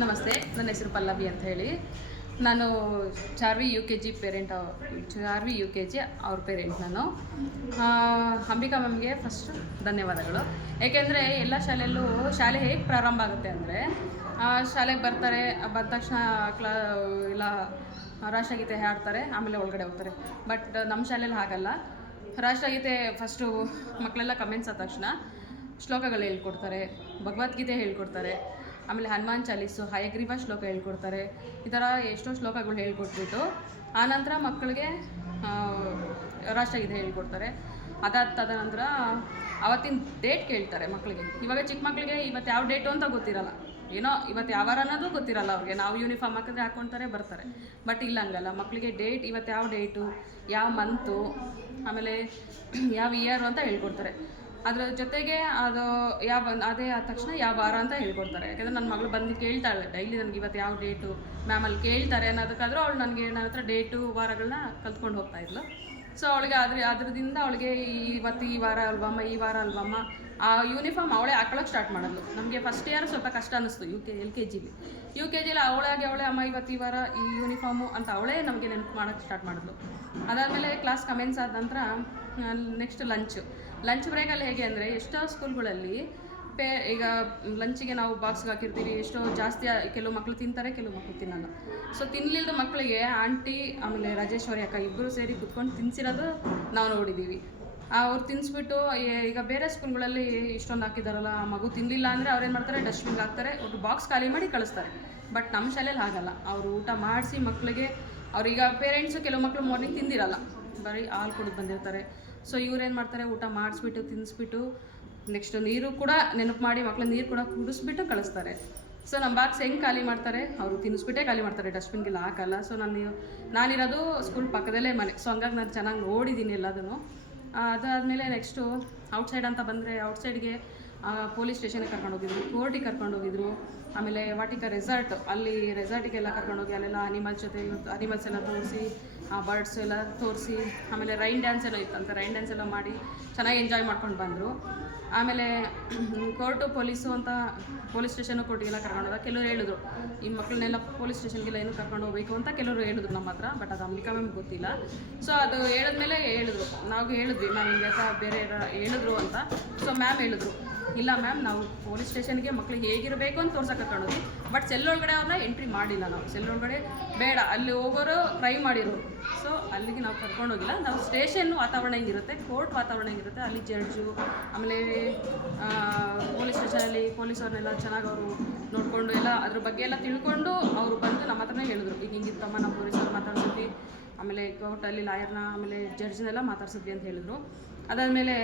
ನಮಸ್ತೆ, ನನ್ನ ಹೆಸರು ಪಲ್ಲವಿ ಅಂತ ಹೇಳಿ. ನಾನು Charvi UKG parent, Charvi UKG ಅವ್ರ ಪೇರೆಂಟ್ ನಾನು. ಅಂಬಿಕಾ ಮ್ಯಾಮ್ಗೆ ಫಸ್ಟ್ ಧನ್ಯವಾದಗಳು. ಏಕೆಂದರೆ ಎಲ್ಲ ಶಾಲೆಯಲ್ಲೂ ಶಾಲೆ ಹೇಗೆ ಪ್ರಾರಂಭ ಆಗುತ್ತೆ ಅಂದರೆ, ಶಾಲೆಗೆ ಬರ್ತಾರೆ, ಬಂದ ತಕ್ಷಣ ಇಲ್ಲ ರಾಷ್ಟ್ರಗೀತೆ ಹಾಡ್ತಾರೆ, ಆಮೇಲೆ ಒಳಗಡೆ ಹೋಗ್ತಾರೆ. ಬಟ್ ನಮ್ಮ ಶಾಲೆಯಲ್ಲಿ ಹಾಗಲ್ಲ. ರಾಷ್ಟ್ರಗೀತೆ ಫಸ್ಟು ಮಕ್ಕಳೆಲ್ಲ ಕಮೆಂಟ್ಸ್ ಆದ ತಕ್ಷಣ ಶ್ಲೋಕಗಳು ಹೇಳ್ಕೊಡ್ತಾರೆ, ಭಗವದ್ಗೀತೆ ಹೇಳ್ಕೊಡ್ತಾರೆ, ಆಮೇಲೆ ಹನುಮಾನ್ ಚಾಲೀಸು, ಹಯಗ್ರೀವ ಶ್ಲೋಕ ಹೇಳ್ಕೊಡ್ತಾರೆ. ಈ ಥರ ಎಷ್ಟೋ ಶ್ಲೋಕಗಳು ಹೇಳ್ಕೊಟ್ಬಿಟ್ಟು ಆನಂತರ ಮಕ್ಕಳಿಗೆ ರಾಷ್ಟ್ರಗೀತೆ ಹೇಳ್ಕೊಡ್ತಾರೆ. ತದನಂತರ ಅವತ್ತಿನ ಡೇಟ್ ಕೇಳ್ತಾರೆ ಮಕ್ಕಳಿಗೆ. ಇವಾಗ ಚಿಕ್ಕ ಮಕ್ಕಳಿಗೆ ಇವತ್ತು ಯಾವ ಡೇಟು ಅಂತ ಗೊತ್ತಿರಲ್ಲ, ಏನೋ ಇವತ್ತು ಯಾವ ವಾರ ಅನ್ನೋದು ಗೊತ್ತಿರಲ್ಲ ಅವ್ರಿಗೆ. ನಾವು ಯೂನಿಫಾರ್ಮ್ ಹಾಕಿದ್ರೆ ಹಾಕ್ಕೊತಾರೆ ಬರ್ತಾರೆ. ಬಟ್ ಇಲ್ಲ ಹಂಗಲ್ಲ, ಮಕ್ಕಳಿಗೆ ಡೇಟ್ ಇವತ್ತು ಯಾವ ಡೇಟು, ಯಾವ ಮಂತು, ಆಮೇಲೆ ಯಾವ ಇಯರು ಅಂತ ಹೇಳ್ಕೊಡ್ತಾರೆ. ಅದ್ರ ಜೊತೆಗೆ ಅದು ಅದೇ ಆದ ತಕ್ಷಣ ಯಾವ ವಾರ ಅಂತ ಹೇಳ್ಕೊಡ್ತಾರೆ. ಯಾಕಂದರೆ ನನ್ನ ಮಗಳು ಬಂದು ಕೇಳ್ತಾಳೆ ಡೈಲಿ, ನನಗೆ ಇವತ್ತು ಯಾವ ಡೇಟು ಮ್ಯಾಮ್ ಅಲ್ಲಿ ಕೇಳ್ತಾರೆ ಅನ್ನೋದಕ್ಕಾದರೂ ಅವಳು ನನ್ನ ಹತ್ರ ಡೇಟು ವಾರಗಳನ್ನ ಕಲ್ತ್ಕೊಂಡು ಹೋಗ್ತಾಯಿದ್ಲು. ಸೊ ಅವಳಿಗೆ ಅದರಿಂದ ಅವಳಿಗೆ ಇವತ್ತು ಈ ವಾರ ಅಲ್ವಮ್ಮ, ಈ ವಾರ ಅಲ್ವಮ್ಮ, ಆ ಯೂನಿಫಾರ್ಮ್ ಅವಳೇ ಹಾಕೊಳ್ಳೋಕೆ ಸ್ಟಾರ್ಟ್ ಮಾಡೋದು. ನಮಗೆ ಫಸ್ಟ್ ಇಯರ್ ಸ್ವಲ್ಪ ಕಷ್ಟ ಅನ್ನಿಸ್ತು. LKG ಅವಳೇ ಅಮ್ಮ ಇವತ್ತು ಈ ವಾರ ಈ ಯೂನಿಫಾರ್ಮು ಅಂತ ಅವಳೇ ನಮಗೆ ನೆನಪು ಮಾಡೋಕ್ಕೆ ಸ್ಟಾರ್ಟ್ ಮಾಡಿದ್ಲು. ಅದಾದಮೇಲೆ ಕ್ಲಾಸ್ ಕಮೆಂಟ್ಸ್ ಆದ ನಂತರ ನೆಕ್ಸ್ಟ್ ಲಂಚ್ ಬ್ರೇಕಲ್ಲಿ ಹೇಗೆ ಅಂದರೆ, ಎಷ್ಟೋ ಸ್ಕೂಲ್ಗಳಲ್ಲಿ ಈಗ ಲಂಚಿಗೆ ನಾವು ಬಾಕ್ಸ್ಗೆ ಹಾಕಿರ್ತೀವಿ, ಎಷ್ಟೋ ಜಾಸ್ತಿ ಕೆಲವು ಮಕ್ಕಳು ತಿಂತಾರೆ, ಕೆಲವು ಮಕ್ಕಳು ತಿನ್ನಲ್ಲ. ಸೊ ತಿನ್ನಲಿಲ್ಲದ ಮಕ್ಕಳಿಗೆ ಆಂಟಿ ಆಮೇಲೆ ರಾಜೇಶ್ವರಿ ಅಕ್ಕ ಇಬ್ಬರು ಸೇರಿ ಕುತ್ಕೊಂಡು ತಿನ್ಸಿರೋದು ನಾವು ನೋಡಿದ್ದೀವಿ. ಅವ್ರು ತಿನ್ನಿಸ್ಬಿಟ್ಟು ಈಗ ಬೇರೆ ಸ್ಕೂಲ್ಗಳಲ್ಲಿ ಇಷ್ಟೊಂದು ಹಾಕಿದಾರಲ್ಲ, ಆ ಮಗು ತಿನ್ನಲಿಲ್ಲ ಅಂದರೆ ಅವ್ರೇನು ಮಾಡ್ತಾರೆ, ಡಸ್ಟ್ಬಿನ್ಗೆ ಹಾಕ್ತಾರೆ, ಒಟ್ಟು ಬಾಕ್ಸ್ ಖಾಲಿ ಮಾಡಿ ಕಳಿಸ್ತಾರೆ. ಬಟ್ ನಮ್ಮ ಶಾಲೆಯಲ್ಲಿ ಹಾಗಲ್ಲ. ಅವರು ಊಟ ಮಾಡಿಸಿ ಮಕ್ಕಳಿಗೆ, ಅವ್ರೀಗ ಪೇರೆಂಟ್ಸು ಕೆಲವು ಮಕ್ಕಳು ಮಾರ್ನಿಂಗ್ ತಿಂದಿರಲ್ಲ, ಬರೀ ಹಾಲು ಕುಡಿದು ಬಂದಿರ್ತಾರೆ. ಸೊ ಇವ್ರೇನು ಮಾಡ್ತಾರೆ, ಊಟ ಮಾಡಿಸ್ಬಿಟ್ಟು ತಿನ್ನಿಸ್ಬಿಟ್ಟು ನೆಕ್ಸ್ಟ್ ನೀರು ಕೂಡ ನೆನಪು ಮಾಡಿ ಮಕ್ಕಳು ನೀರು ಕೂಡ ಕುಡಿಸ್ಬಿಟ್ಟು ಕಳಿಸ್ತಾರೆ. ಸೊ ನಮ್ಮ ಬಾಕ್ಸ್ ಹೆಂಗೆ ಖಾಲಿ ಮಾಡ್ತಾರೆ, ಅವರು ತಿನ್ನಿಸ್ಬಿಟ್ಟೇ ಖಾಲಿ ಮಾಡ್ತಾರೆ, ಡಸ್ಟ್ಬಿನ್ಗೆಲ್ಲ ಹಾಕಲ್ಲ. ಸೊ ನಾನಿರೋದು ಸ್ಕೂಲ್ ಪಕ್ಕದಲ್ಲೇ ಮನೆ. ಸೊ ಹಂಗಾಗಿ ನಾನು ಚೆನ್ನಾಗಿ ನೋಡಿದ್ದೀನಿ ಎಲ್ಲದನ್ನು. ಅದಾದಮೇಲೆ ನೆಕ್ಸ್ಟು ಔಟ್ಸೈಡ್ ಅಂತ ಬಂದರೆ, ಔಟ್ಸೈಡ್ಗೆ ಪೊಲೀಸ್ ಸ್ಟೇಷನ್ಗೆ ಕರ್ಕೊಂಡೋಗಿದ್ರು, ಕೋರ್ಟಿಗೆ ಕರ್ಕೊಂಡೋಗಿದ್ರು, ಆಮೇಲೆ ವಾಟಿಕ ರೆಸಾರ್ಟ್, ಅಲ್ಲಿ ರೆಸಾರ್ಟಿಗೆಲ್ಲ ಕರ್ಕೊಂಡೋಗಿ ಅಲ್ಲೆಲ್ಲ ಅನಿಮಲ್ಸ್ ಎಲ್ಲ ತೋರಿಸಿ, ಬರ್ಡ್ಸ್ ಎಲ್ಲ ತೋರಿಸಿ, ಆಮೇಲೆ ರೈನ್ ಡ್ಯಾನ್ಸ್ ಎಲ್ಲ ಇತ್ತಂತ, ರೈನ್ ಡ್ಯಾನ್ಸ್ ಎಲ್ಲ ಮಾಡಿ ಚೆನ್ನಾಗಿ ಎಂಜಾಯ್ ಮಾಡ್ಕೊಂಡು ಬಂದರು. ಆಮೇಲೆ ಕೋರ್ಟು ಪೊಲೀಸು ಅಂತ ಪೊಲೀಸ್ ಸ್ಟೇಷನು ಕೋರ್ಟಿಗೆಲ್ಲ ಕರ್ಕೊಂಡೋದಾಗ ಕೆಲವರು ಹೇಳಿದ್ರು, ಈ ಮಕ್ಕಳನ್ನೆಲ್ಲ ಪೊಲೀಸ್ ಸ್ಟೇಷನ್ಗೆಲ್ಲ ಏನು ಕರ್ಕೊಂಡು ಹೋಗ್ಬೇಕು ಅಂತ ಕೆಲವರು ಹೇಳಿದ್ರು ನಮ್ಮ ಹತ್ರ. ಬಟ್ ಅದು ಅಂಬಿಕಾ ಮ್ಯಾಮ್ ಗೊತ್ತಿಲ್ಲ. ಸೊ ಅದು ಹೇಳಿದ್ಮೇಲೆ ಹೇಳಿದ್ರು, ನಾವು ಹೇಳಿದ್ವಿ ಮ್ಯಾಮ್ ಹಿಂಗೆ ಬೇರೆ ಹೇಳಿದ್ರು ಅಂತ. ಸೊ ಮ್ಯಾಮ್ ಹೇಳಿದ್ರು, ಇಲ್ಲ ಮ್ಯಾಮ್, ನಾವು ಪೊಲೀಸ್ ಸ್ಟೇಷನ್ಗೆ ಮಕ್ಳಿಗೆ ಹೇಗಿರಬೇಕು ಅಂತ ತೋರ್ಸಕ್ಕೆ ಕರ್ಕೊಂಡೋಗಿ, ಬಟ್ ಸೆಲ್ ಒಳಗಡೆ ಅವ್ರನ್ನ ಎಂಟ್ರಿ ಮಾಡಿಲ್ಲ. ನಾವು ಸೆಲ್ ಒಳಗಡೆ ಬೇಡ, ಅಲ್ಲಿ ಹೋಗೋರು ಕ್ರೈ ಮಾಡಿರೋರು. ಸೊ ಅಲ್ಲಿಗೆ ನಾವು ಕರ್ಕೊಂಡೋಗಿಲ್ಲ. ನಾವು ಸ್ಟೇಷನ್ ವಾತಾವರಣ ಹೆಂಗಿರುತ್ತೆ, ಕೋರ್ಟ್ ವಾತಾವರಣ ಹೆಂಗಿರುತ್ತೆ, ಅಲ್ಲಿ ಜಡ್ಜು ಆಮೇಲೆ ಪೊಲೀಸ್ ಸ್ಟೇಷನಲ್ಲಿ ಪೊಲೀಸವ್ರನ್ನೆಲ್ಲ ಚೆನ್ನಾಗಿ ಅವರು ನೋಡಿಕೊಂಡು ಎಲ್ಲ ಅದ್ರ ಬಗ್ಗೆ ಎಲ್ಲ ತಿಳ್ಕೊಂಡು ಅವರು ಬಂದು ನಮ್ಮ ಹತ್ರನೇ ಹೇಳಿದ್ರು, ಈಗ ಹಿಂಗಿತ್ತಮ್ಮ ನಾವು ಪೊಲೀಸವ್ರು ಮಾತಾಡ್ಸಿದ್ವಿ, ಆಮೇಲೆ ಕೋರ್ಟಲ್ಲಿ ಲಾಯರ್ನ ಆಮೇಲೆ ಜಡ್ಜ್ನೆಲ್ಲ ಮಾತಾಡ್ಸಿದ್ವಿ ಅಂತ ಹೇಳಿದ್ರು. ಅದಾದಮೇಲೆ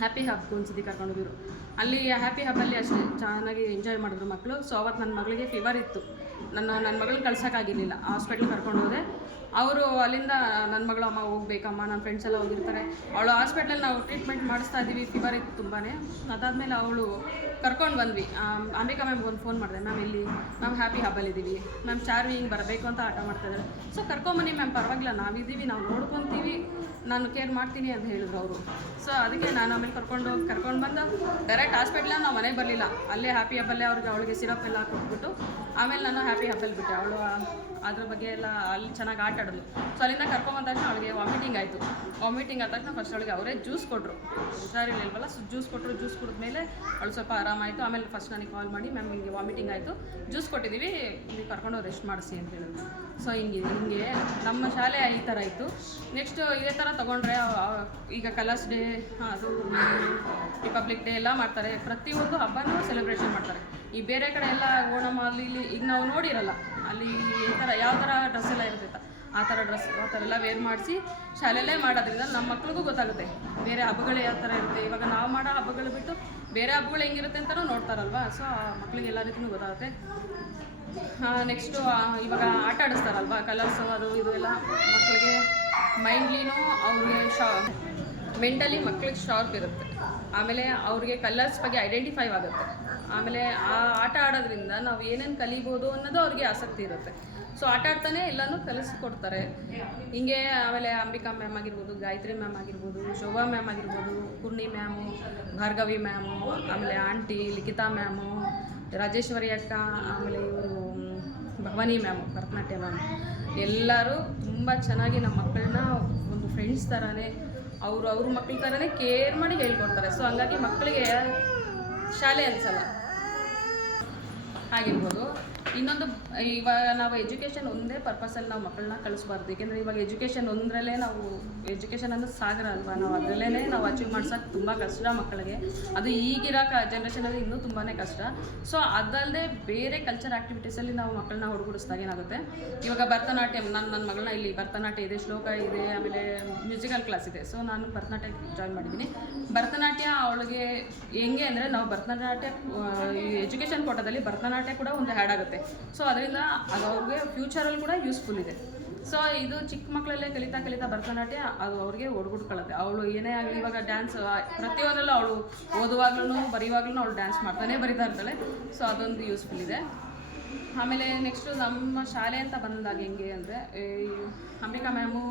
ಹ್ಯಾಪಿ ಹಬ್ಗೆ ಒಂದ್ಸತಿ ಕರ್ಕೊಂಡೋಗಿದ್ರು. ಅಲ್ಲಿ ಹ್ಯಾಪಿ ಹಬ್ಬಲ್ಲಿ ಅಷ್ಟೇ ಚೆನ್ನಾಗಿ ಎಂಜಾಯ್ ಮಾಡಿದ್ರು ಮಕ್ಕಳು. ಸೊ ಅವತ್ತು ನನ್ನ ಮಗಳಿಗೆ ಫೀವರ್ ಇತ್ತು, ನನ್ನ ಮಗಳನ್ನ ಕಳ್ಸೋಕ್ಕಾಗಿರಲಿಲ್ಲ. ಹಾಸ್ಪಿಟ್ಲಿಗೆ ಕರ್ಕೊಂಡು ಹೋದೆ. ಅವರು ಅಲ್ಲಿಂದ ನನ್ನ ಮಗಳು, ಅಮ್ಮ ಹೋಗ್ಬೇಕಮ್ಮ, ನನ್ನ ಫ್ರೆಂಡ್ಸ್ ಎಲ್ಲ ಹೋಗಿರ್ತಾರೆ, ಅವಳು ಹಾಸ್ಪಿಟ್ಲಲ್ಲಿ ನಾವು ಟ್ರೀಟ್ಮೆಂಟ್ ಮಾಡಿಸ್ತಾ ಇದ್ದೀವಿ, ಫೀವರ್ ಇತ್ತು ತುಂಬಾ. ಅದಾದಮೇಲೆ ಅವಳು ಕರ್ಕೊಂಡು ಬಂದ್ವಿ. ಅಂಬಿಕಾ ಮ್ಯಾಮ್ಗೆ ಒಂದು ಫೋನ್ ಮಾಡಿದೆ, ಮ್ಯಾಮ್ ಇಲ್ಲಿ ಮ್ಯಾಮ್ ಹ್ಯಾಪಿ ಹಬ್ಬಲ್ಲಿದ್ದೀವಿ, ಮ್ಯಾಮ್ ಚಾರ್ವಿ ಹಿಂಗೆ ಬರಬೇಕು ಅಂತ ಆಟ ಮಾಡ್ತಾಯಿದ್ದಾರೆ. ಸೊ ಕರ್ಕೊಂಬನ್ನಿ ಮ್ಯಾಮ್, ಪರವಾಗಿಲ್ಲ, ನಾವಿದ್ದೀವಿ, ನಾವು ನೋಡ್ಕೊತೀವಿ, ನಾನು ಕೇರ್ ಮಾಡ್ತೀನಿ ಅಂತ ಹೇಳಿದ್ರು ಅವರು. ಸೊ ಅದಕ್ಕೆ ನಾನು ಆಮೇಲೆ ಕರ್ಕೊಂಡು ಬಂದು ಡೈರೆಕ್ಟ್ ಹಾಸ್ಪಿಟ್ಲ ನಾವು ಮನೆಗೆ ಬರಲಿಲ್ಲ, ಅಲ್ಲೇ ಹ್ಯಾಪಿ ಹಬ್ಬಲ್ಲೇ ಅವಳಿಗೆ ಸಿರಪ್ ಎಲ್ಲ ಕೊಟ್ಬಿಟ್ಟು ಆಮೇಲೆ ನಾನು ಹ್ಯಾಪಿ ಹಬ್ಬಲ್ಲಿ ಬಿಟ್ಟೆ. ಅವಳು ಅದ್ರ ಬಗ್ಗೆ ಎಲ್ಲ ಅಲ್ಲಿ ಚೆನ್ನಾಗಿ ಆಟ ಆಡಿದ್ಲು. ಸೊ ಅಲ್ಲಿಂದ ಕರ್ಕೊಂಬಂದ ತಕ್ಷಣ ಅವಳಿಗೆ ವಾಮಿಟಿಂಗ್ ಆಯಿತು. ವಾಮಿಟಿಂಗ್ ಆದ ತಕ್ಷಣ ಫಸ್ಟ್ ಅವಳಿಗೆ ಅವರೇ ಜ್ಯೂಸ್ ಕೊಟ್ಟರು, ಹುಷಾರಿಲ್ವಲ್ಲ. ಸೊ ಜ್ಯೂಸ್ ಕೊಟ್ಟರು, ಜ್ಯೂಸ್ ಕುಡಿದ್ಮೇಲೆ ಅವಳು ಸ್ವಲ್ಪ ಆರಾಮಾಯಿತು. ಆಮೇಲೆ ಫಸ್ಟ್ ನನಗೆ ಕಾಲ್ ಮಾಡಿ, ಮ್ಯಾಮ್ ಹಿಂಗೆ ವಾಮಿಟಿಂಗ್ ಆಯಿತು, ಜ್ಯೂಸ್ ಕೊಟ್ಟಿದ್ದೀವಿ, ನೀವು ಕರ್ಕೊಂಡು ರೆಸ್ಟ್ ಮಾಡಿಸಿ ಅಂತ ಹೇಳಿದ್ರು. ಸೊ ಹಿಂಗೆ ನಮ್ಮ ಶಾಲೆ ಈ ಥರ ಇತ್ತು. ನೆಕ್ಸ್ಟು ಇದೇ ಥರ ತೊಗೊಂಡ್ರೆ ಈಗ ಕಲರ್ಸ್ ಡೇ, ಅದು ರಿಪಬ್ಲಿಕ್ ಡೇ ಎಲ್ಲ ಮಾಡ್ತಾರೆ, ಪ್ರತಿಯೊಂದು ಹಬ್ಬನೂ ಸೆಲೆಬ್ರೇಷನ್ ಮಾಡ್ತಾರೆ. ಈ ಬೇರೆ ಕಡೆ ಎಲ್ಲ ಓಣಂ ಅಲ್ಲಿ ಇಲ್ಲಿ ಈಗ ನಾವು ನೋಡಿರಲ್ಲ, ಅಲ್ಲಿ ಈ ಥರ ಯಾವ ಥರ ಡ್ರೆಸ್ ಎಲ್ಲ ಇರ್ತೈತೆ ಆ ಥರ ಎಲ್ಲ ವೇರ್ ಮಾಡಿಸಿ ಶಾಲೆಯಲ್ಲೇ ಮಾಡೋದ್ರಿಂದ ನಮ್ಮ ಮಕ್ಳಿಗೂ ಗೊತ್ತಾಗುತ್ತೆ ಬೇರೆ ಹಬ್ಬಗಳು ಯಾವ ಥರ ಇರುತ್ತೆ. ಇವಾಗ ನಾವು ಮಾಡೋ ಹಬ್ಬಗಳು ಬಿಟ್ಟು ಬೇರೆ ಹಬ್ಬಗಳು ಹೆಂಗಿರುತ್ತೆ ಅಂತಲೂ ನೋಡ್ತಾರಲ್ವ. ಸೊ ಮಕ್ಳಿಗೆ ಎಲ್ಲ ರೀತಿಯೂ ಗೊತ್ತಾಗುತ್ತೆ. ನೆಕ್ಸ್ಟು ಇವಾಗ ಆಟ ಆಡಿಸ್ತಾರಲ್ವ, ಕಲರ್ಸು ಅದು ಇದು ಎಲ್ಲ ಮಕ್ಕಳಿಗೆ ಮೈಂಡ್ಲಿನೂ ಅವ್ರಿಗೆ ಮೆಂಟಲಿ ಮಕ್ಳಿಗೆ ಶಾರ್ಪ್ ಇರುತ್ತೆ. ಆಮೇಲೆ ಅವ್ರಿಗೆ ಕಲರ್ಸ್ ಬಗ್ಗೆ ಐಡೆಂಟಿಫೈ ಆಗುತ್ತೆ. ಆಮೇಲೆ ಆ ಆಟ ಆಡೋದ್ರಿಂದ ನಾವು ಏನೇನು ಕಲಿಬೋದು ಅನ್ನೋದು ಅವ್ರಿಗೆ ಆಸಕ್ತಿ ಇರುತ್ತೆ. ಸೊ ಆಟ ಆಡ್ತಾನೆ ಎಲ್ಲನೂ ಕಲಿಸ್ಕೊಡ್ತಾರೆ ಹಿಂಗೆ. ಆಮೇಲೆ ಅಂಬಿಕಾ ಮ್ಯಾಮ್ ಆಗಿರ್ಬೋದು, ಗಾಯತ್ರಿ ಮ್ಯಾಮ್ ಆಗಿರ್ಬೋದು, ಶೋಭಾ ಮ್ಯಾಮ್ ಆಗಿರ್ಬೋದು, ಪೂರ್ಣಿ ಮ್ಯಾಮು, ಭಾರ್ಗವಿ ಮ್ಯಾಮು, ಆಮೇಲೆ ಆಂಟಿ ಲಿಖಿತಾ ಮ್ಯಾಮು, ರಾಜೇಶ್ವರಿ ಅಕ್ಕ, ಆಮೇಲೆ ಇವರು ಭವಾನಿ ಮ್ಯಾಮ್, ಭರತನಾಟ್ಯ ಮ್ಯಾಮ್, ಎಲ್ಲರೂ ತುಂಬ ಚೆನ್ನಾಗಿ ನಮ್ಮ ಮಕ್ಕಳನ್ನ ಒಂದು ಫ್ರೆಂಡ್ಸ್ ಥರನೇ ಅವ್ರ ಮಕ್ಕಳ ಥರನೇ ಕೇರ್ ಮಾಡಿ ಹೇಳ್ಕೊಡ್ತಾರೆ. ಸೊ ಹಂಗಾಗಿ ಮಕ್ಕಳಿಗೆ ಶಾಲೆ ಅನಿಸಲ್ಲ ಆಗಿರ್ಬೋದು. ಇನ್ನೊಂದು, ಇವಾಗ ನಾವು ಎಜುಕೇಷನ್ ಒಂದೇ ಪರ್ಪಸಲ್ಲಿ ನಾವು ಮಕ್ಕಳನ್ನ ಕಳಿಸ್ಬಾರ್ದು. ಏಕೆಂದರೆ ಇವಾಗ ಎಜುಕೇಷನ್ ಒಂದರಲ್ಲೇ ನಾವು, ಎಜುಕೇಷನ್ ಅನ್ನೋದು ಸಾಗರ ಅಲ್ವಾ, ನಾವು ಅದರಲ್ಲೇ ನಾವು ಅಚೀವ್ ಮಾಡ್ಸೋಕೆ ತುಂಬ ಕಷ್ಟ ಮಕ್ಕಳಿಗೆ. ಅದು ಈಗಿರೋ ಜನ್ರೇಷನಲ್ಲಿ ಇನ್ನೂ ತುಂಬಾ ಕಷ್ಟ. ಸೊ ಅದಲ್ಲದೆ ಬೇರೆ ಕಲ್ಚರ್ ಆ್ಯಕ್ಟಿವಿಟೀಸಲ್ಲಿ ನಾವು ಮಕ್ಕಳನ್ನ ಹುಡುಗಡಿಸಿದಾಗ ಏನಾಗುತ್ತೆ, ಇವಾಗ ಭರತನಾಟ್ಯಂ, ನನ್ನ ಮಗಳನ್ನ ಇಲ್ಲಿ ಭರತನಾಟ್ಯ ಇದೆ, ಶ್ಲೋಕ ಇದೆ, ಆಮೇಲೆ ಮ್ಯೂಸಿಕಲ್ ಕ್ಲಾಸ್ ಇದೆ. ಸೊ ನಾನು ಭರತನಾಟ್ಯ ಜಾಯ್ನ್ ಮಾಡಿದ್ದೀನಿ. ಭರತನಾಟ್ಯ ಅವಳಿಗೆ ಹೆಂಗೆ ಅಂದರೆ, ನಾವು ಭರತನಾಟ್ಯ ಎಜುಕೇಷನ್ ಕೋಟದಲ್ಲಿ ಭರತನಾಟ್ಯ ಕೂಡ ಒಂದು ಆ್ಯಡ್ ಆಗುತ್ತೆ. ಸೊ ಅದರಿಂದ ಅದು ಅವ್ರಿಗೆ ಫ್ಯೂಚರಲ್ಲಿ ಕೂಡ ಯೂಸ್ಫುಲ್ ಇದೆ. ಸೊ ಇದು ಚಿಕ್ಕ ಮಕ್ಕಳಲ್ಲೇ ಕಲಿತಾ ಭರತನಾಟ್ಯ ಅದು ಅವ್ರಿಗೆ ಒಡ್ಗುಡ್ಕೊಳ್ಳುತ್ತೆ. ಅವಳು ಏನೇ ಆಗಲಿ, ಇವಾಗ ಡ್ಯಾನ್ಸ್ ಪ್ರತಿಯೊಂದರಲ್ಲೂ ಅವಳು ಓದುವಾಗ್ಲೂ ಬರೆಯುವಾಗ್ಲೂ ಅವಳು ಡ್ಯಾನ್ಸ್ ಬರಿತಾ ಇರ್ತಾಳೆ. ಸೊ ಅದೊಂದು ಯೂಸ್ಫುಲ್ ಇದೆ. ಆಮೇಲೆ ನೆಕ್ಸ್ಟು ನಮ್ಮ ಶಾಲೆ ಅಂತ ಬಂದಾಗ ಹೆಂಗೆ ಅಂದರೆ, ಅಂಬಿಕಾ ಮ್ಯಾಮು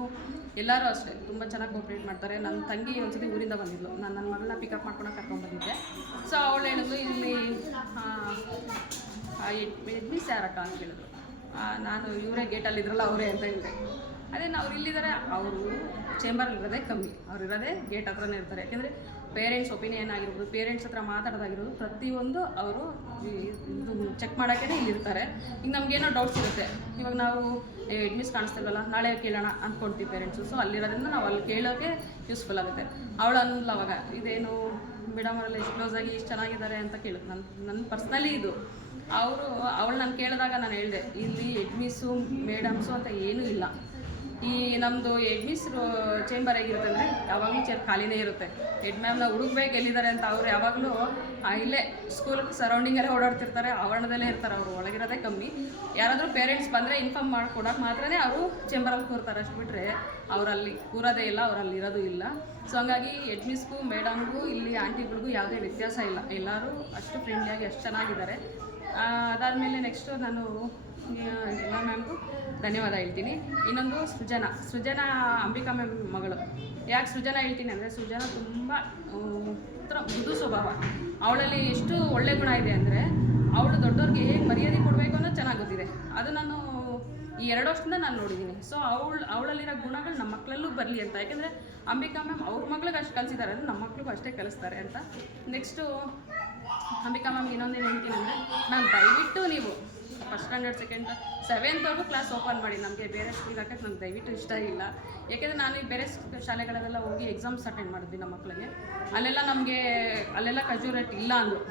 ಎಲ್ಲರೂ ಅಷ್ಟೇ ತುಂಬ ಚೆನ್ನಾಗಿ ಕೋಪ್ರೇಟ್ ಮಾಡ್ತಾರೆ. ನನ್ನ ತಂಗಿ ಒಂದ್ಸತಿ ಊರಿಂದ ಬಂದಿದ್ಲು, ನಾನು ನನ್ನ ಮಗಳನ್ನ ಪಿಕಪ್ ಮಾಡ್ಕೊಂಡು ಕರ್ಕೊಂಡ್ಬಂದಿದ್ದೆ. ಸೊ ಅವಳು ಹೇಳಿದ್ಲು, ಇಲ್ಲಿ ಎಡ್ಮಿಸ್ ಯಾರಕ್ಕ ಅಂತ ಹೇಳಿದ್ರು. ನಾನು ಇವರೇ ಗೇಟಲ್ಲಿದ್ರಲ್ಲ ಅವರೇ ಅಂತ ಹೇಳಿದೆ. ಅದೇನು ಅವ್ರು ಇಲ್ಲಿದ್ದಾರೆ, ಅವರು ಚೇಂಬರ್ಲಿರೋದೇ ಕಮ್ಮಿ, ಅವ್ರು ಇರೋದೇ ಗೇಟ್ ಹತ್ರನೇ ಇರ್ತಾರೆ. ಯಾಕೆಂದರೆ ಪೇರೆಂಟ್ಸ್ ಒಪಿನಿಯನ್ ಆಗಿರ್ಬೋದು, ಪೇರೆಂಟ್ಸ್ ಹತ್ರ ಮಾತಾಡೋದಾಗಿರ್ಬೋದು, ಪ್ರತಿಯೊಂದು ಅವರು ಇದು ಚೆಕ್ ಮಾಡೋಕ್ಕೇ ಇಲ್ಲಿರ್ತಾರೆ. ಈಗ ನಮಗೇನೋ ಡೌಟ್ಸ್ ಇರುತ್ತೆ, ಇವಾಗ ನಾವು ಎಡ್ಮಿಸ್ ಕಾಣಿಸ್ತಿಲ್ವಲ್ಲ, ನಾಳೆ ಕೇಳೋಣ ಅಂದ್ಕೊಳ್ತೀವಿ ಪೇರೆಂಟ್ಸು. ಸೊ ಅಲ್ಲಿರೋದ್ರಿಂದ ನಾವು ಅಲ್ಲಿ ಕೇಳೋಕ್ಕೆ ಯೂಸ್ಫುಲ್ ಆಗುತ್ತೆ. ಅವಳು ಅನ್ನಲ್ಲ ಅವಾಗ, ಇದೇನು ಮೇಡಮ್ ಅವರೆಲ್ಲ ಎಷ್ಟು ಕ್ಲೋಸಾಗಿ ಇಷ್ಟು ಚೆನ್ನಾಗಿದ್ದಾರೆ ಅಂತ ಕೇಳಿದ್ರು. ನನ್ನ ಪರ್ಸ್ನಲಿ ಇದು ಅವಳು ನಾನು ಕೇಳಿದಾಗ ನಾನು ಹೇಳಿದೆ, ಇಲ್ಲಿ ಎಡ್ಮಿಸ್ಸು ಮೇಡಮ್ಸು ಅಂತ ಏನೂ ಇಲ್ಲ. ಈ ನಮ್ಮದು ಎಡ್ಮಿಸ್ ಚೇಂಬರ್ ಹೇಗಿರುತ್ತೆ ಅಂದರೆ, ಯಾವಾಗಲೂ ಚೇರ್ ಖಾಲಿನೇ ಇರುತ್ತೆ. ಹೆಡ್ ಮ್ಯಾಮ್ನ ಹುಡುಕ್ಬೇಕು ಎಲ್ಲಿದ್ದಾರೆ ಅಂತ. ಅವ್ರು ಯಾವಾಗಲೂ ಇಲ್ಲೇ ಸ್ಕೂಲ್ ಸರೌಂಡಿಂಗಲ್ಲೇ ಓಡಾಡ್ತಿರ್ತಾರೆ, ಆವರಣದಲ್ಲೇ ಇರ್ತಾರೆ. ಅವರು ಒಳಗಿರೋದೇ ಕಮ್ಮಿ. ಯಾರಾದರೂ ಪೇರೆಂಟ್ಸ್ ಬಂದರೆ ಇನ್ಫಾರ್ಮ್ ಮಾಡಿಕೊಡೋಕೆ ಮಾತ್ರನೇ ಅವರು ಚೇಂಬರಲ್ಲಿ ಕೂರ್ತಾರೆ. ಅಷ್ಟು ಬಿಟ್ಟರೆ ಅವರಲ್ಲಿ ಕೂರೋದೇ ಇಲ್ಲ, ಅವರಲ್ಲಿ ಇರೋದು ಇಲ್ಲ. ಸೊ ಹಂಗಾಗಿ ಎಡ್ಮಿಸ್ಗೂ ಮೇಡಮ್ಗೂ ಇಲ್ಲಿ ಆಂಟಿಗಳಿಗೂ ಯಾವುದೇ ವ್ಯತ್ಯಾಸ ಇಲ್ಲ. ಎಲ್ಲರೂ ಅಷ್ಟು ಫ್ರೆಂಡ್ಲಿಯಾಗಿ ಅಷ್ಟು ಚೆನ್ನಾಗಿದ್ದಾರೆ. ಅದಾದಮೇಲೆ ನೆಕ್ಸ್ಟು ನಾನು ಎಲ್ಲ ಮ್ಯಾಮ್ಗೂ ಧನ್ಯವಾದ ಹೇಳ್ತೀನಿ. ಇನ್ನೊಂದು ಸೃಜನಾ ಅಂಬಿಕಾ ಮ್ಯಾಮ್ ಮಗಳು. ಯಾಕೆ ಸೃಜನಾ ಹೇಳ್ತೀನಿ ಅಂದರೆ, ಸೃಜನಾ ತುಂಬ ಮೃದು ಸ್ವಭಾವ. ಅವಳಲ್ಲಿ ಎಷ್ಟು ಒಳ್ಳೆ ಗುಣ ಇದೆ ಅಂದರೆ, ಅವಳು ದೊಡ್ಡವ್ರಿಗೆ ಹೇಗೆ ಮರ್ಯಾದೆ ಕೊಡಬೇಕು ಅನ್ನೋದು ಚೆನ್ನಾಗಿ ಗೊತ್ತಿದೆ. ಅದು ನಾನು ಈ 2 ವರ್ಷದಿಂದ ನಾನು ನೋಡಿದ್ದೀನಿ. ಸೊ ಅವಳಲ್ಲಿರೋ ಗುಣಗಳು ನಮ್ಮ ಮಕ್ಕಳಲ್ಲೂ ಬರಲಿ ಅಂತ. ಯಾಕೆಂದರೆ ಅಂಬಿಕಾ ಮ್ಯಾಮ್ ಅವ್ರ ಮಕ್ಳಿಗೆ ಅಷ್ಟು ಕಲಿಸಿದ್ದಾರೆ ಅಂದರೆ ನಮ್ಮ ಮಕ್ಳಿಗೂ ಅಷ್ಟೇ ಕಲಿಸ್ತಾರೆ ಅಂತ. ನೆಕ್ಸ್ಟು ಅಂಬಿಕಾ ಮ್ಯಾಮ್ಗೆ ಇನ್ನೊಂದೇನು ಹೇಳ್ತೀನಿ ಅಂದರೆ, ಮ್ಯಾಮ್ ದಯವಿಟ್ಟು ನೀವು first standard, second, 7th class open ಮಾಡಿ. ನಮಗೆ ಬೇರೆ ಸ್ಕೂಲ್ಗೆ ಹಾಕೋಕ್ಕೆ ನಮ್ಗೆ ದಯವಿಟ್ಟು ಇಷ್ಟ ಇಲ್ಲ. ಯಾಕೆಂದರೆ ನಾನು ಈ ಬೇರೆ ಶಾಲೆಗಳಲ್ಲೆಲ್ಲ ಹೋಗಿ ಎಕ್ಸಾಮ್ಸ್ ಅಟೆಂಡ್ ಮಾಡಿದ್ವಿ ನಮ್ಮ ಮಕ್ಕಳಿಗೆ. ಅಲ್ಲೆಲ್ಲ ಕಜೂರೇಟ್ ಇಲ್ಲ ಅಂದರು.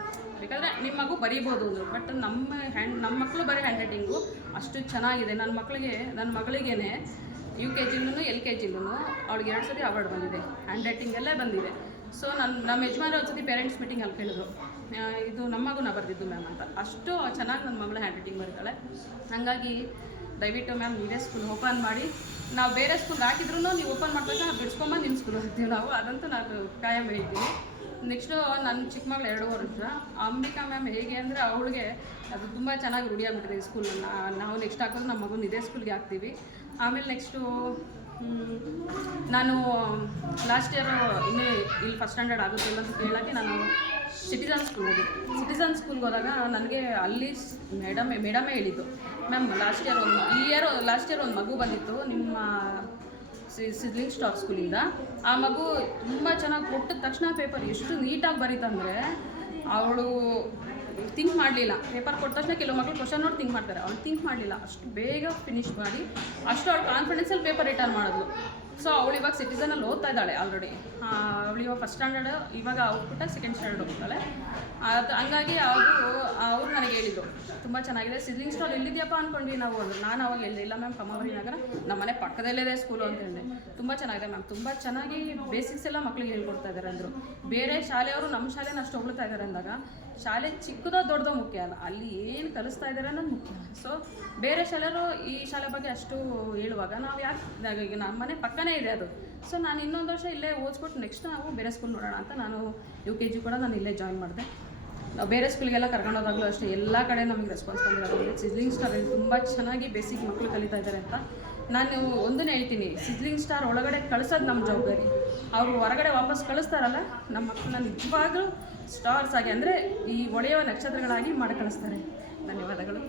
ಬೇಕಾದರೆ ನಿಮ್ಮ ಮಗು ಬರೀಬೋದು ಅಂದರು. ಬಟ್ ನಮ್ಮ ಮಕ್ಕಳು ಬರೀ ಹ್ಯಾಂಡ್ ರೈಟಿಂಗು ಅಷ್ಟು ಚೆನ್ನಾಗಿದೆ. ನನ್ನ ಮಗಳಿಗೇನೆ UKG-ಲೂ LKG-ಲೂ ಅವಳಿಗೆ 2 ಸತಿ ಅವಾರ್ಡ್ ಬಂದಿದೆ, ಹ್ಯಾಂಡ್ ರೈಟಿಂಗಲ್ಲೇ ಬಂದಿದೆ. ಸೊ ನಮ್ಮ ಯಜಮಾನ್ರು ಒಂದ್ಸತಿ ಪೇರೆಂಟ್ಸ್ ಮೀಟಿಂಗ್ ಅಲ್ಲಿ ಕೇಳಿದ್ರು, ಇದು ನಮ್ಮ ಮಗುನ ಬರೆದಿದ್ದು ಮ್ಯಾಮ್ ಅಂತ. ಅಷ್ಟು ಚೆನ್ನಾಗಿ ನನ್ನ ಮಗಳು ಹ್ಯಾಂಡ್ ರೈಟಿಂಗ್ ಬರೀತಾಳೆ. ಹಾಗಾಗಿ ದಯವಿಟ್ಟು ಮ್ಯಾಮ್ ನೀವೇ ಸ್ಕೂಲ್ ಓಪನ್ ಮಾಡಿ. ನಾವು ಬೇರೆ ಸ್ಕೂಲ್ಗೆ ಹಾಕಿದ್ರು ನೀವು ಓಪನ್ ಮಾಡ್ಬೇಕು, ನಾವು ಬಿಡಿಸ್ಕೊಂಬಂದು ನಿಮ್ಮ ಸ್ಕೂಲ್ ಹೋಗ್ತೀವಿ ನಾವು. ಅದಂತೂ ನಾನು ಕಾಯಂ ಹೇಳ್ತೀನಿ. ನೆಕ್ಸ್ಟು ನನ್ನ ಚಿಕ್ಕ ಮಗಳು 2 ವರ್ಷ. ಅಂಬಿಕಾ ಮ್ಯಾಮ್ ಹೇಗೆ ಅಂದರೆ, ಅವಳಿಗೆ ಅದು ತುಂಬ ಚೆನ್ನಾಗಿ ರೂಢಿಯಾಗ್ಬಿಟ್ಟಿದೆ ಈ ಸ್ಕೂಲನ್ನು. ನಾವು ನೆಕ್ಸ್ಟ್ ಹಾಕೋದು ನಮ್ಮ ಮಗುನ ಇದೇ ಸ್ಕೂಲ್ಗೆ ಹಾಕ್ತೀವಿ. ಆಮೇಲೆ ನೆಕ್ಸ್ಟು ನಾನು ಲಾಸ್ಟ್ ಇಯರು ಇನ್ನೂ ಇಲ್ಲಿ ಫಸ್ಟ್ ಸ್ಟ್ಯಾಂಡರ್ಡ್ ಆಗುತ್ತಿಲ್ಲ ಅಂತ ಕೇಳೋಕ್ಕೆ ನಾನು ಸಿಟಿಸನ್ ಸ್ಕೂಲ್ಗೆ ಹೋಗಿದ್ದೆ. ಸಿಟಿಸನ್ ಸ್ಕೂಲ್ಗೆ ಹೋದಾಗ ನನಗೆ ಅಲ್ಲಿ ಮೇಡಮೇ ಹೇಳಿದ್ದು, ಮ್ಯಾಮ್ ಲಾಸ್ಟ್ ಇಯರ್ ಒಂದು ಮಗು ಬಂದಿತ್ತು ನಿಮ್ಮ ಸಿದ್ಲಿಂಗ್ ಸ್ಟಾರ್ ಸ್ಕೂಲಿಂದ. ಆ ಮಗು ತುಂಬ ಚೆನ್ನಾಗಿ ಕೊಟ್ಟಿದ ತಕ್ಷಣ ಪೇಪರ್ ಎಷ್ಟು ನೀಟಾಗಿ ಬರೀತಂದರೆ, ಅವಳು ಥಿಂಕ್ ಮಾಡಲಿಲ್ಲ. ಪೇಪರ್ ಕೊಟ್ಟ ತಕ್ಷಣ ಕೆಲವು ಮಕ್ಕಳು ಕ್ವಶನ್ ನೋಡಿ ಥಿಂಕ್ ಮಾಡ್ತಾರೆ, ಅವಳು ಥಿಂಕ್ ಮಾಡಲಿಲ್ಲ. ಅಷ್ಟು ಬೇಗ ಫಿನಿಷ್ ಮಾಡಿ ಅಷ್ಟು ಅವಳು ಕಾನ್ಫಿಡೆನ್ಸಲ್ಲಿ ಪೇಪರ್ ರಿಟರ್ನ್ ಮಾಡಿದ್ಲು. ಸೊ ಅವಳು ಇವಾಗ ಸಿಟಿಸನಲ್ಲಿ ಓದ್ತಾ ಇದ್ದಾಳೆ ಆಲ್ರೆಡಿ. ಅವಳು ಇವಾಗ ಫಸ್ಟ್ ಸ್ಟ್ಯಾಂಡರ್ಡ್, ಇವಾಗ ಔಟ್ಬಿಟ್ಟ ಸೆಕೆಂಡ್ ಸ್ಟ್ಯಾಂಡರ್ಡ್ ಹೋಗ್ತಾಳೆ. ಅದು ಹಂಗಾಗಿ ಅವ್ರು ನನಗೆ ಹೇಳಿದ್ರು, ತುಂಬ ಚೆನ್ನಾಗಿದೆ. ಸಿದ್ಲಿಂಗ್ ಸ್ಟಾಲ್ ಎಲ್ಲಿದೆಯಪ್ಪ ಅಂದ್ಕೊಂಡ್ವಿ ನಾವು ಅಂದರು. ನಾನು ಅವಾಗ ಇಲ್ಲ ಮ್ಯಾಮ್, ಕಮಾವರಿ ನಗರ ನಮ್ಮ ಮನೆ ಪಕ್ಕದಲ್ಲೇ ಸ್ಕೂಲು ಅಂತ ಹೇಳಿದೆ. ತುಂಬ ಚೆನ್ನಾಗಿದೆ ಮ್ಯಾಮ್, ತುಂಬ ಚೆನ್ನಾಗಿ ಬೇಸಿಕ್ಸ್ ಎಲ್ಲ ಮಕ್ಕಳಿಗೆ ಹೇಳ್ಕೊಡ್ತಾ ಇದ್ದಾರೆ ಅಂದರು. ಬೇರೆ ಶಾಲೆಯವರು ನಮ್ಮ ಶಾಲೆನ ಅಷ್ಟು ಹೊಗಳ್ತಾ ಇದ್ದಾರೆ ಅಂದಾಗ, ಶಾಲೆ ಚಿಕ್ಕದೋ ದೊಡ್ಡದೋ ಮುಖ್ಯ ಅಲ್ಲ, ಅಲ್ಲಿ ಏನು ಕಲಿಸ್ತಾ ಇದ್ದಾರೆ ಅನ್ನೋದು ಮುಖ್ಯ. ಸೊ ಬೇರೆ ಶಾಲೆಯವರು ಈ ಶಾಲೆ ಬಗ್ಗೆ ಅಷ್ಟು ಹೇಳುವಾಗ ನಾವು ಯಾಕೆ, ಈಗ ನಮ್ಮ ಮನೆ ಪಕ್ಕನೇ ಇದೆ ಅದು. ಸೊ ನಾನು ಇನ್ನೊಂದು ವರ್ಷ ಇಲ್ಲೇ ಓದಿಸ್ಬಿಟ್ಟು ನೆಕ್ಸ್ಟ್ ನಾವು ಬೇರೆ ಸ್ಕೂಲ್ ನೋಡೋಣ ಅಂತ ನಾನು UKG ಕೂಡ ನಾನು ಇಲ್ಲೇ ಜಾಯಿನ್ ಮಾಡಿದೆ. ನಾವು ಬೇರೆ ಸ್ಕೂಲ್ಗೆಲ್ಲ ಕರ್ಕೊಂಡೋದಾಗಲೂ ಅಷ್ಟೇ ಎಲ್ಲ ಕಡೆ ನಮಗೆ ರೆಸ್ಪಾನ್ಸ್ ಬಂದಿರೋದು ಸಿದ್ಲಿಂಗ್ ಸ್ಟಾರಲ್ಲಿ ತುಂಬ ಚೆನ್ನಾಗಿ ಬೇಸಿಕ್ ಮಕ್ಕಳು ಕಲಿತಾ ಇದ್ದಾರೆ ಅಂತ. ನಾನು ಒಂದನ್ನೇ ಹೇಳ್ತೀನಿ, ಸಿದ್ಲಿಂಗ್ ಸ್ಟಾರ್ ಒಳಗಡೆ ಕಳಿಸೋದು ನಮ್ಮ ಜವಾಬ್ದಾರಿ. ಅವರು ಹೊರಗಡೆ ವಾಪಸ್ ಕಳಿಸ್ತಾರಲ್ಲ ನಮ್ಮ ಮಕ್ಕಳನ್ನ ನಿಜವಾಗ್ಲೂ ಸ್ಟಾರ್ಸ್ ಆಗಿ ಅಂದರೆ ಈ ಹೊಳೆಯುವ ನಕ್ಷತ್ರಗಳಾಗಿ ಮಾಡಿ ಕಳಿಸ್ತಾರೆ. ಧನ್ಯವಾದಗಳು.